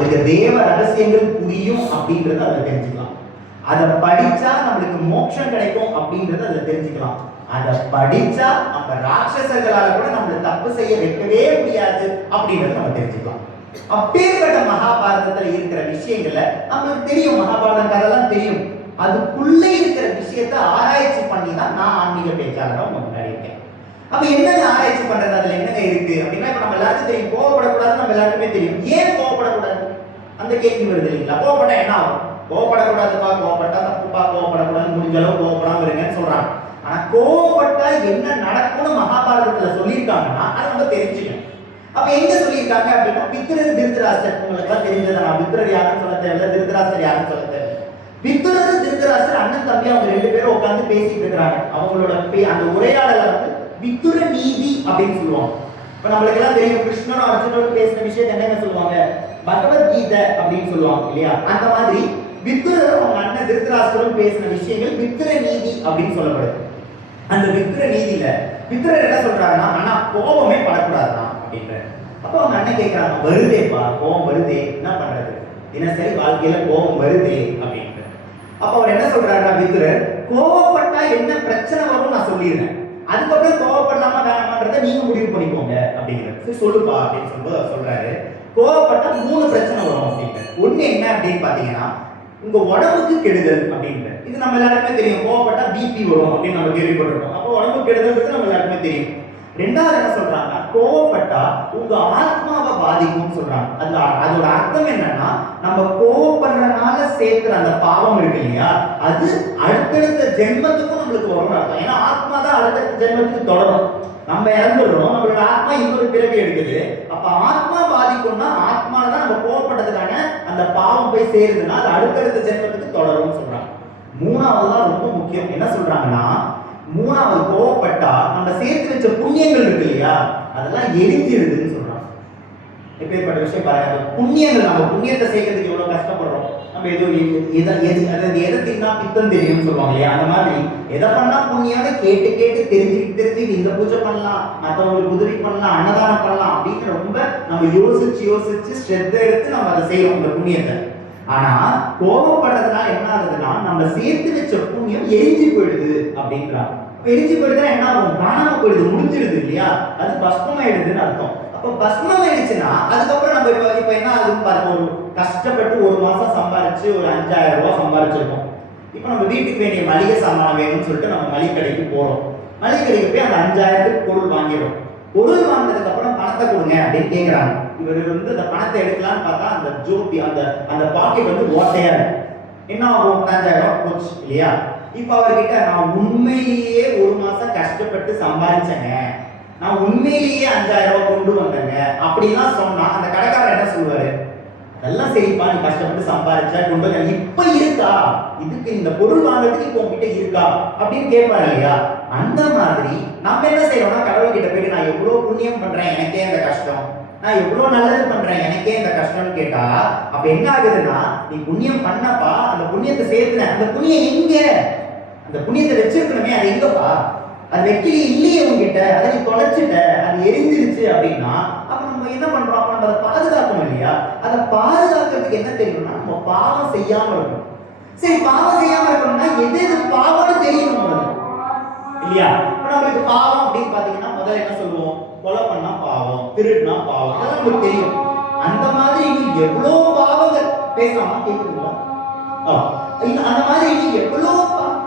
நம்மளுக்கு தேவ ரகசியங்கள் புரியும் அப்படின்றத அதில் தெரிஞ்சுக்கலாம். அதை படிச்சா நம்மளுக்கு மோட்சம் கிடைக்கும் அப்படின்றத அதில் தெரிஞ்சுக்கலாம். அதை படிச்சா நம்ம ராட்சசர்களால கூட நம்மளை தப்பு செய்ய வைக்கவே முடியாது அப்படின்றத நம்ம தெரிஞ்சுக்கலாம். அப்பேற்பட்ட மகாபாரதத்துல இருக்கிற விஷயங்களை நம்மளுக்கு தெரியும் மகாபாரதம் கதைலாம் தெரியும். அதுக்குள்ள இருக்கிற விஷயத்த ஆராய்ச்சி பண்ணி தான் நான் ஆன்மீக பேச்சாளராக உங்க முன்னாடி இருக்கேன். அப்ப என்னங்க ஆராய்ச்சி பண்றது? அதுல என்னங்க இருக்கு? அப்படின்னா இப்ப நம்ம எல்லாத்தையும் தெரியும். கோவப்படக்கூடாது நம்ம எல்லாருக்குமே தெரியும். ஏன் கோவப்படக்கூடாது? அந்த கேள்வி வருது இல்லைங்களா? கோவப்பட்டா என்ன ஆகும்? கோவப்படக்கூடாதுப்பா கோவப்பட்டா தப்புப்பா கோவப்படக்கூடாது முடிஞ்ச அளவு கோவப்படாம இருங்கன்னு சொல்றாங்க. ஆனா கோவப்பட்டா என்ன நடக்கும்னு மகாபாரதத்துல சொல்லியிருக்காங்கன்னா அதை நம்ம தெரிஞ்சுக்கணும். அப்ப எங்க சொல்லியிருக்காங்க அப்படின்னா பித்திரர் திருத்தராசர் உங்களுக்கு எல்லாம் தெரிஞ்சது நான் பித்திரர் யாருன்னு சொல்ல தேவையில்ல திருத்தராசர் யாருன்னு சொல்ல தேவையில்ல. பித்திரர் அண்ணன் தம்பி அவங்க ரெண்டு பேரும் உட்காந்து பேசிட்டு இருக்கிறாங்க. அவங்களோட பே- அந்த உரையாடலை வந்து வித்துர நீதி அப்படின்னு சொல்லுவாங்க. இப்ப நம்மளுக்கு எல்லாம் தெரியும் கிருஷ்ணன் அர்ஜுனோடு பேசின விஷயத்தை என்னங்க சொல்லுவாங்க? பகவத்கீதை அப்படின்னு சொல்லுவாங்க இல்லையா? அந்த மாதிரி வித்துரர் அவங்க அண்ணன் திருத்தராஷ்டரும் பேசின விஷயங்கள் வித்திர நீதி அப்படின்னு சொல்லப்படுது. அந்த வித்திர நீதியில வித்திரர் என்ன சொல்றாருன்னா ஆனா கோபமே படக்கூடாதுதான் அப்படின்ற அப்போ அவங்க அண்ணன் கேட்கறாங்க வருதேப்பா கோபம் வருதே என்ன பண்றது? தினசரி வாழ்க்கையில கோபம் வருதே அப்படின்ற அப்ப அவர் என்ன சொல்றாருன்னா வித்திரர் கோவப்பட்டா என்ன பிரச்சனை வரும் நான் சொல்லிடுறேன். அதுக்கப்புறம் கோவப்படலாமா வேணாமான்றத நீங்க முடிவு பண்ணிக்கோங்க அப்படிங்கிறது சொல்லுப்பா அப்படின்னு சொல்லும்போது அவர் சொல்றாரு கோவப்பட்டா மூணு பிரச்சனை வரும் அப்படின்ற ஒன்று என்ன அப்படின்னு பார்த்தீங்கன்னா உங்கள் உடம்புக்கு கெடுதல் அப்படின்ற இது நம்ம எல்லாருக்குமே தெரியும். கோவப்பட்டா பிபி வரும் அப்படின்னு நம்ம கேள்விப்பட்டிருக்கோம். அப்போ உடம்புக்கு கெடுதல்ன்றது நம்ம எல்லாருக்குமே தெரியும். ரெண்டாவது என்ன சொல்றாங்க? கோவப்பட்டா உங்க ஆத்மாவை பாதிக்கும்னு சொல்றாங்க. அதுல அதோட அர்த்தம் என்னன்னா நம்ம கோவப்படுறதுனால சேர்க்கிற அந்த பாவம் இருக்கு இல்லையா? அது அடுத்தடுத்த ஜென்மத்துக்கும் நம்மளுக்கு வரும்னு அர்த்தம். ஏன்னா ஆத்மா தான் அடுத்தடுத்த ஜென்மத்துக்கு தொடரும். நம்ம இறந்துடுறோம். நம்மளோட ஆத்மா இன்னொரு பிறவி எடுக்குது. அப்ப ஆத்மா பாதிக்கும்னா ஆத்மா தான் நம்ம கோவப்பட்டதுக்கான அந்த பாவம் போய் சேருதுன்னா அது அடுத்தடுத்த ஜென்மத்துக்கு தொடரும்னு சொல்றாங்க. மூணாவது தான் ரொம்ப முக்கியம். என்ன சொல்றாங்கன்னா மூணாவது கோவப்பட்டா நம்ம சேர்த்து வச்ச புண்ணியங்கள் இருக்கு இல்லையா? அதெல்லாம் எரிஞ்சிருதுன்னு சொல்றாங்க. எப்பேற்பட்ட விஷயம் பாருங்க. புண்ணியங்கள் நம்ம புண்ணியத்தை சேர்க்கறதுக்கு எவ்வளவு கஷ்டப்படுறோம்? நம்ம ஏதோ எதை எது அதாவது எதை தின்னா பித்தம் தெரியும்னு சொல்லுவாங்க இல்லையா? அந்த மாதிரி எதை பண்ணா புண்ணியாவது கேட்டு கேட்டு தெரிஞ்சுக்கிட்டு தெரிஞ்சுக்கிட்டு இந்த பூஜை பண்ணலாம் மற்றவங்களுக்கு உதவி பண்ணலாம் அன்னதானம் பண்ணலாம் அப்படின்னு ரொம்ப நம்ம யோசிச்சு யோசிச்சு ஸ்ட்ரெத்த எடுத்து நம்ம அதை செய்யறோம் இந்த புண்ணியத்தை. ஆனா கோபப்படுறதுனால என்ன ஆகுதுன்னா நம்ம சேர்த்து வச்ச புண்ணியம் எரிஞ்சு போயிடுது அப்படின்றாங்க. எரிஞ்சு போயிடுதுன்னா என்ன ஆகும்? காணாம போயிடுது முடிஞ்சிடுது இல்லையா? அது பஸ்பமாயிடுதுன்னு அர்த்தம். இப்போ பஸ்மம் ஆயிடுச்சுன்னா அதுக்கப்புறம் நம்ம இப்போ இப்போ என்ன ஆகுதுன்னு பாருங்க. ஒரு கஷ்டப்பட்டு ஒரு மாதம் சம்பாரிச்சு ஒரு அஞ்சாயிரம் ரூபாய் சம்பாரிச்சிருக்கோம். இப்போ நம்ம வீட்டுக்கு வேண்டிய மளிகை சாமான் வேணும்னு சொல்லிட்டு நம்ம மளிகை கடைக்கு போகிறோம் மளிகை கடைக்கு போய் அந்த அஞ்சாயிரத்துக்கு பொருள் வாங்கிடுறோம். பொருள் வாங்கினதுக்கு அப்புறம் பணத்தை கொடுங்க அப்படின்னு கேட்குறாங்க இவர் வந்து அந்த பணத்தை எடுக்கலாம்னு பார்த்தா அந்த ஜோபி அந்த அந்த பாக்கெட் வந்து ஓட்டையா இருக்கு. என்ன ஆகும்? அஞ்சாயிரம் ரூபாய் போச்சு இல்லையா? இப்போ அவர்கிட்ட நான் உண்மையிலேயே ஒரு மாசம் கஷ்டப்பட்டு சம்பாதிச்சேங்க நான் உண்மையிலேயே அஞ்சாயிரம் ரூபாய் கொண்டு வந்தேங்க. அப்படிலாம் சொன்னா அந்த கடைக்காரர் என்ன சொல்லுவாரு? அதெல்லாம் சரிப்பா நீ கஷ்டப்பட்டு சம்பாதிச்ச கொண்டு வந்த இப்ப இருக்கா? இதுக்கு இந்த பொருள் வாங்குறதுக்கு இப்போ உங்ககிட்ட இருக்கா? அப்படின்னு கேட்பாரு இல்லையா? அந்த மாதிரி நம்ம என்ன செய்யறோம்னா கடவுள் கிட்ட போயிட்டு நான் எவ்வளவு புண்ணியம் பண்றேன் எனக்கே இந்த கஷ்டம். நான் எவ்வளவு நல்லது பண்றேன் எனக்கே இந்த கஷ்டம்னு கேட்டா அப்ப என்ன ஆகுதுன்னா நீ புண்ணியம் பண்ணப்பா அந்த புண்ணியத்தை சேர்த்துன. அந்த புண்ணியம் எங்க? அந்த புண்ணியத்தை வச்சிருக்கணுமே அது எங்கப்பா? அது வைக்கலையே இல்லையே உங்ககிட்ட அதை நீ தொலைச்சிட்ட அது எரிஞ்சிருச்சு அப்படின்னா அப்ப நம்ம என்ன பண்றோம் அப்ப நம்ம அதை பாதுகாக்கணும் இல்லையா? அதை பாதுகாக்கிறதுக்கு என்ன தெரியும்னா நம்ம பாவம் செய்யாம இருக்கணும். சரி பாவம் செய்யாம இருக்கணும்னா எது எது பாவம்னு தெரியணும் இல்லையா? இப்ப நம்மளுக்கு பாவம் அப்படின்னு பாத்தீங்கன்னா முதல்ல என்ன சொல்லுவோம்? கொலை பண்ணா பாவம் திருடுனா பாவம் அதெல்லாம் நம்மளுக்கு தெரியும். அந்த மாதிரி நீ எவ்வளோ பாவங்கள்? பேசலாமா கேக்குதுங்களா? ஆ. அந்த மாதிரி நீ எவ்வளோ பாவம்